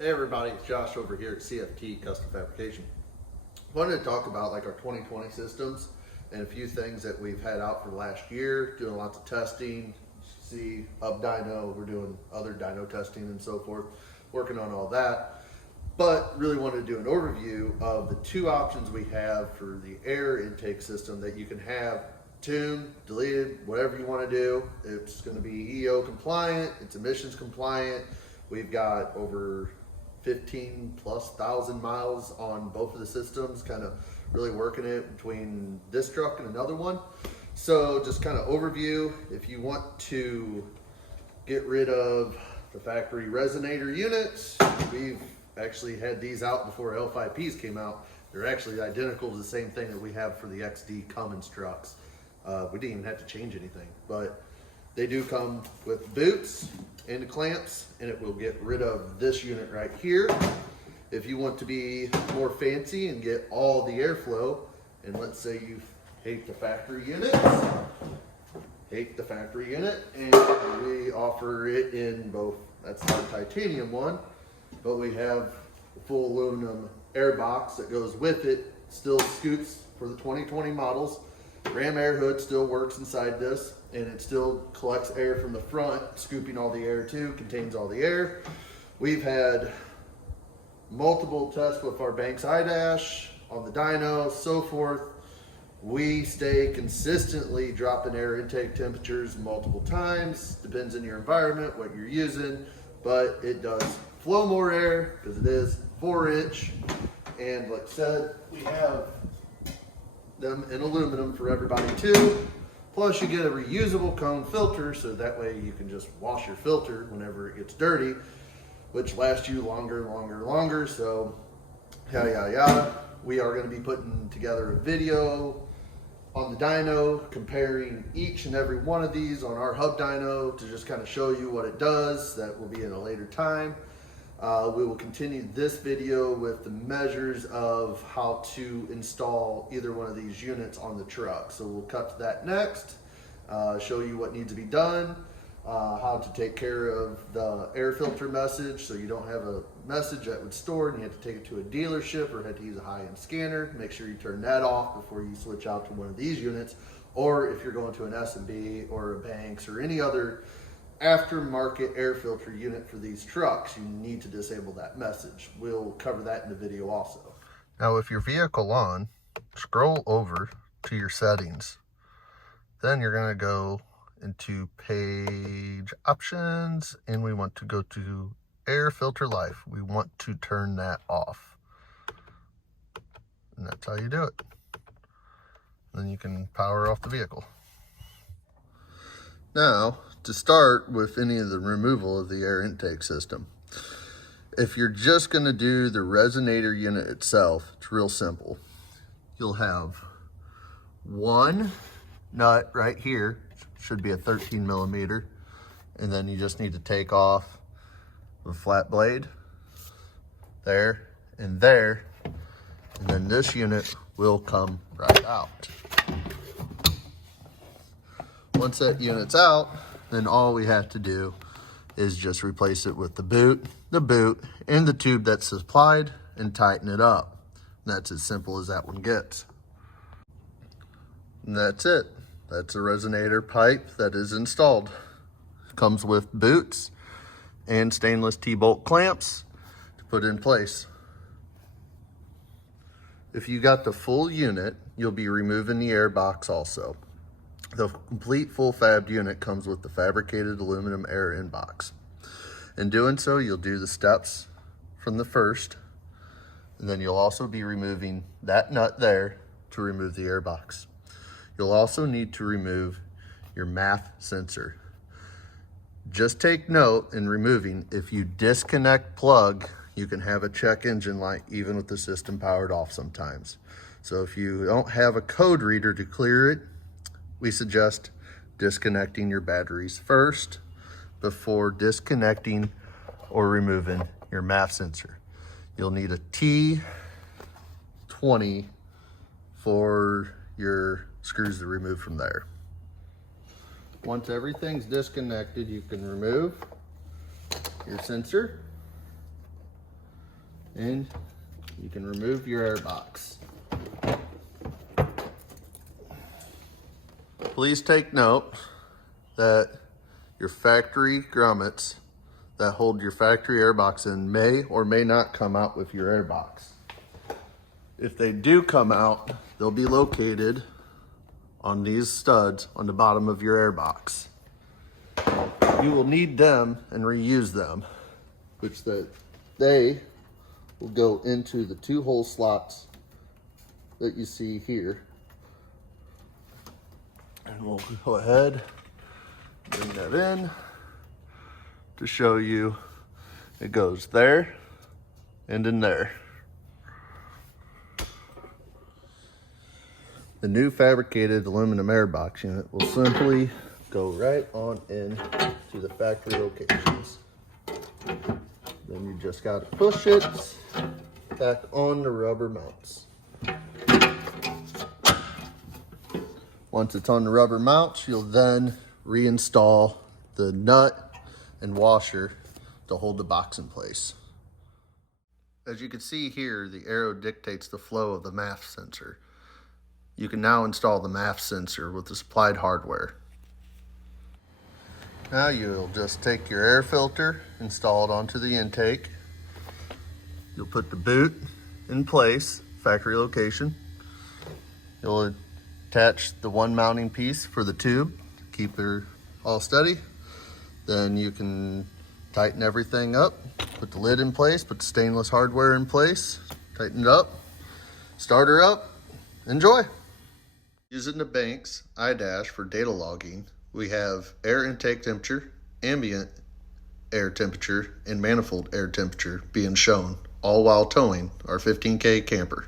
Hey everybody, it's Josh over here at CFT Custom Fabrication. Wanted to talk about like our 2020 systems and a few things that we've had out for the last year, doing lots of testing. See Hub Dyno, we're doing other dyno testing and so forth, working on all that. But really wanted to do an overview of the two options we have for the air intake system that you can have tuned, deleted, whatever you want to do. It's going to be EO compliant, it's emissions compliant. We've got over 15,000+ miles on both of the systems, kind of really working it between this truck and another one. So just kind of overview, if you want to get rid of the factory Resonator units, we've actually had these out before L5Ps came out. They're actually identical to the same thing that we have for the XD Cummins trucks. We didn't even have to change anything, but they do come with boots and clamps, and it will get rid of this unit right here. If you want to be more fancy and get all the airflow, and let's say you hate the factory unit, and we offer it in both, that's the titanium one, but we have the full aluminum air box that goes with it, still scoops for the 2020 models. Ram air hood still works inside this, and it still collects air from the front, scooping all the air too, contains all the air. We've had multiple tests with our Banks iDash on the dyno, so forth. We stay consistently dropping air intake temperatures multiple times, depends on your environment, what you're using, but it does flow more air because it is 4-inch, and like I said, we have them in aluminum for everybody too. Plus you get a reusable cone filter, so that way you can just wash your filter whenever it gets dirty, which lasts you longer. So yada yada yada. We are going to be putting together a video on the dyno comparing each and every one of these on our Hub Dyno to just kind of show you what it does. That will be in a later time. We will continue this video with the measures of how to install either one of these units on the truck. So we'll cut to that next, show you what needs to be done, how to take care of the air filter message so you don't have a message that would store and you have to take it to a dealership or have to use a high-end scanner. Make sure you turn that off before you switch out to one of these units, or if you're going to an S&B or a Banks or any other aftermarket air filter unit for these trucks, you need to disable that message. We'll cover that in the video also. Now with your vehicle on, scroll over to your settings. Then you're going to go into page options, and we want to go to air filter life. We want to turn that off. And that's how you do it. Then you can power off the vehicle. Now, to start with any of the removal of the air intake system, if you're just going to do the Resonator unit itself, it's real simple. You'll have one nut right here, should be a 13 millimeter, and then you just need to take off the flat blade there and there, and then this unit will come right out. Once that unit's out, then all we have to do is just replace it with the boot, and the tube that's supplied, and tighten it up. That's as simple as that one gets. And that's it. That's a Resonator pipe that is installed. Comes with boots and stainless T-bolt clamps to put in place. If you got the full unit, you'll be removing the air box also. The complete full fabbed unit comes with the fabricated aluminum air inbox. In doing so, you'll do the steps from the first, and then you'll also be removing that nut there to remove the air box. You'll also need to remove your MAF sensor. Just take note in removing, if you disconnect plug, you can have a check engine light even with the system powered off sometimes. So if you don't have a code reader to clear it, we suggest disconnecting your batteries first before disconnecting or removing your MAF sensor. You'll need a T20 for your screws to remove from there. Once everything's disconnected, you can remove your sensor and you can remove your air box. Please take note that your factory grommets that hold your factory air box in may or may not come out with your air box. If they do come out, they'll be located on these studs on the bottom of your air box. You will need them and reuse them, which they will go into the 2 hole slots that you see here. And we'll go ahead, bring that in to show you it goes there and in there. The new fabricated aluminum air box unit will simply go right on in to the factory locations. Then you just got to push it back on the rubber mounts. Once it's on the rubber mounts, you'll then reinstall the nut and washer to hold the box in place. As you can see here, the arrow dictates the flow of the MAF sensor. You can now install the MAF sensor with the supplied hardware. Now you'll just take your air filter, install it onto the intake. You'll put the boot in place, factory location. You'll attach the 1 mounting piece for the tube, keep it all steady. Then you can tighten everything up, put the lid in place, put the stainless hardware in place, tighten it up, start her up, enjoy. Using the Banks iDash for data logging, we have air intake temperature, ambient air temperature, and manifold air temperature being shown, all while towing our 15K camper.